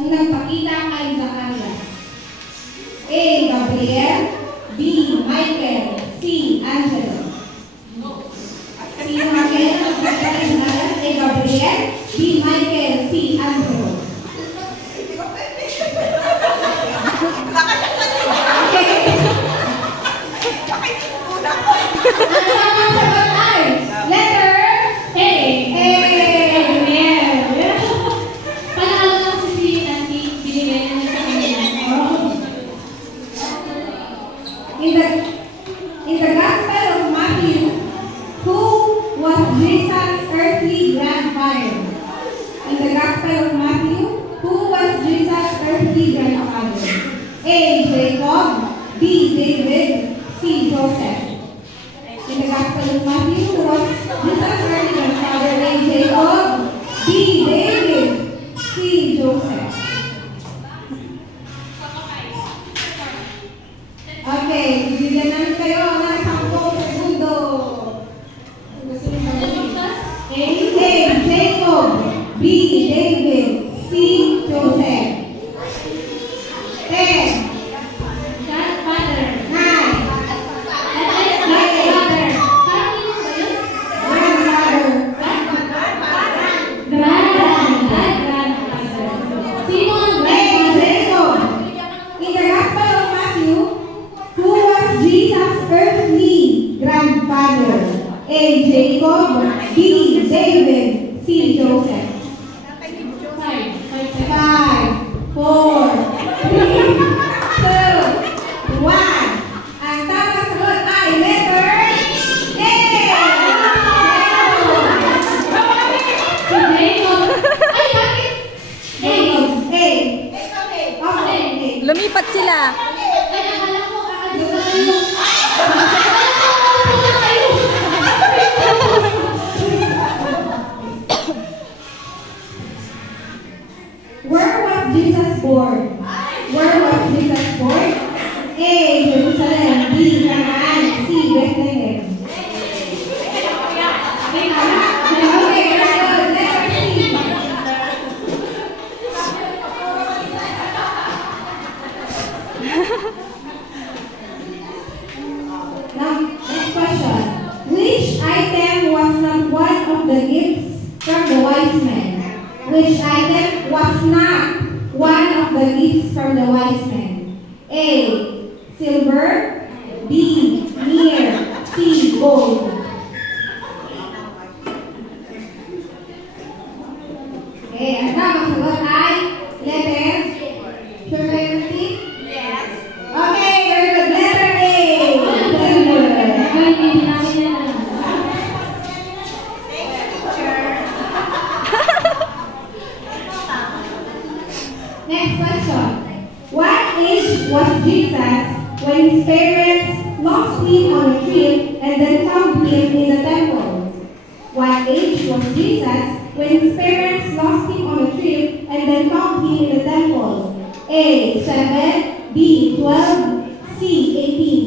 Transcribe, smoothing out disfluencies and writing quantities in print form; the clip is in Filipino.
ang nagpakita kay Zacarias? A. Gabriel, B. Michael, C. Angelo. Sino ang nagpakita kay Zacarias? A. Gabriel, B. Michael, C. Angelo. In the Gospel of Matthew, who was Jesus' earthly grandfather? In the Gospel of Matthew, who was Jesus' earthly grandfather? A. Jacob, B. David, C. Joseph. In the Gospel of Matthew, who was Jesus' earthly grandfather? A. Jacob, B. David, C. Joseph. Okay, bibigyan namin kayo ng 10 segundo. A. Jacob, B. David, C. Joseph. 10. Grandfather. 9. Grandfather. Simon. Jacob. In the Gospel of Matthew, who was Jesus' earthly grandfather? A. Jacob, B. David, C. Joseph. 5, 4, 3, 2, 1. Ang tamang sagot ay letter A. Jacob. Ay, bakit? Jacob. A. Okay. Lumipat sila. Where was Jesus born? Where was Jesus born? A. Jerusalem, B. Canaan, C. Bethlehem. Okay, letter C. Now, next question. Which item was not one of the gifts from the wise men? Which item was not one of the gifts from the wise men? A. Silver, B. Myrrh, C. Gold. Okay, ang tamang sagot ay letter. Sure kayo natin? Yes. Okay, very good. Letter A. Silver. Next question. What age was Jesus when his parents lost him on a trip and then found him in the temple? What age was Jesus when his parents lost him on a trip and then found him in the temple? A. 7, B. 12, C. 18.